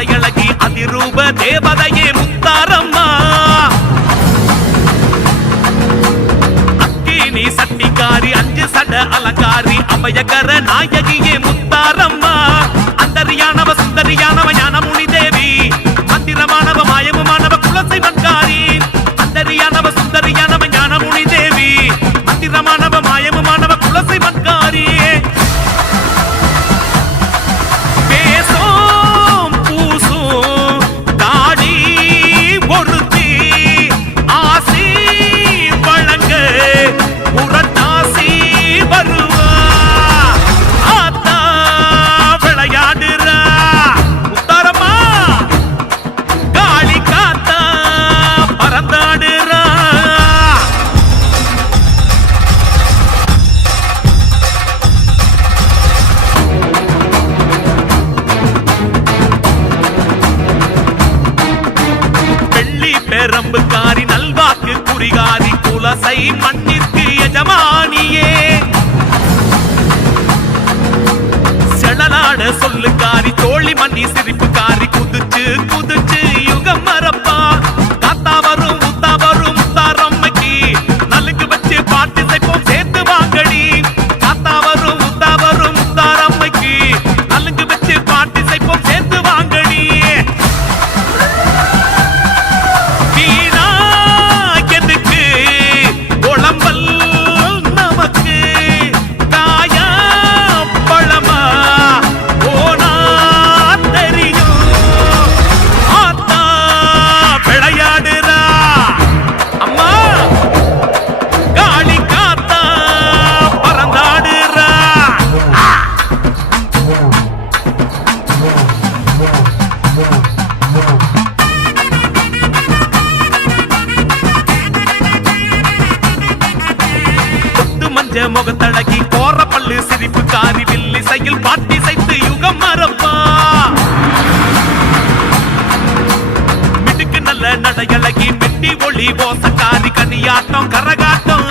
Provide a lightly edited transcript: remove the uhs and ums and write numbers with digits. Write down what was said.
நடையழகி அதிரூப தேவதையே முத்தாரம்மா அக்கினி சட்டிக்காரி அஞ்சு சட அலங்காரி அபயகர நாயகியே முத்தாரம்மா அந்தரியானவ சுந்தரியானவ ஞானமுனி தேவி மந்திரமானவ மாயமுமானவ குலசை மன்காரி அந்தரியானவ சுந்தரியானவ ஞானமுனி தேவி மந்திரமானவ மாயமுமானவ குலசை மன்காரி பேசோம் பூசோம் தாடி பொருத்தி ஆசி வழங்க புரட்டாசி வருவா ஆத்தா விளையாடுறா முத்தாரம்மா காளி காத்தா பறந்தாடுறா வெள்ளி பெரம்புக்காரி நல்வாக்கு குறிகாரி குலசை மண்ணிற்கு எஜமானியே செழலாட சொல்லுக்காரி தோழி மண்ணி சிரிப்புக்காரி குதிச்சு குதிச்சு யுகம் மரப்பா காத்தா வரும் முத்தா வரும் முத்தாரம்மைக்கு நலுங்கு வச்சு பாட்டு செய்ப்போம் சேர்த்து வாங்கடி காத்தா வரும் முத்தா வரும் முத்தாரம்மைக்கு நலுங்கு வச்சு பாட்டு செய்ப்போம் சேர்த்து வாங்கடி வீணா எதுக்கு குழம்பல் நமக்கு காயா பழமா போனா தெரியும் ஆத்தா விளையாடுறா அம்மா காளி காத்தா பறந்தாடுறா கொத்து மஞ்ச முகத்தழகி கோர பல்லு சிரிப்பு காரி வில்லி சையில் பாட்டி சைத்து யுகம் மரப்பா மிடுக்கு நல்ல நடையழகி மிட்டி ஒளி ஓசக்காரி கனியாட்டம் கரகாட்டம்